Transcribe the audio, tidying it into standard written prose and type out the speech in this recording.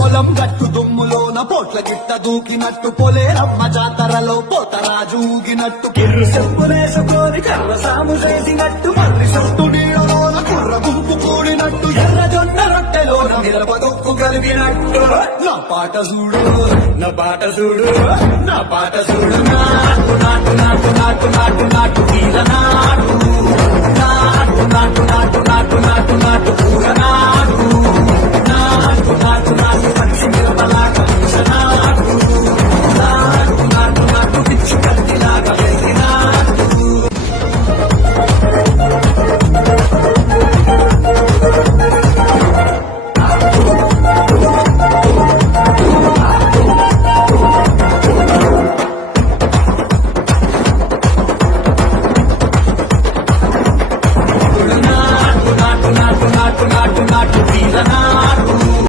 పొలం గట్టు దుమ్ములోన పోట్ల గిట్ట దూకినట్టు పొలేరమ్మ జాతరలో పోతరాజు ఊగినట్టు కిర్రు చెప్పులేసుకొని కర్ర సాము చేసినట్టు మర్రి చుట్టూ నీడలోన కుర్ర గుంపు కూడినట్టు ఎర్ర జొన్న రొట్టెలోన మిరపదొక్కు కలిగినట్టు నా పాట చూడు నా పాట చూడు నా పాట చూడు నాటు నాటు నాటు నాటు నాటు నాటు కీల నాటు నాటు నాటు నాటు నాటు నాటు నాటు పూల నాటు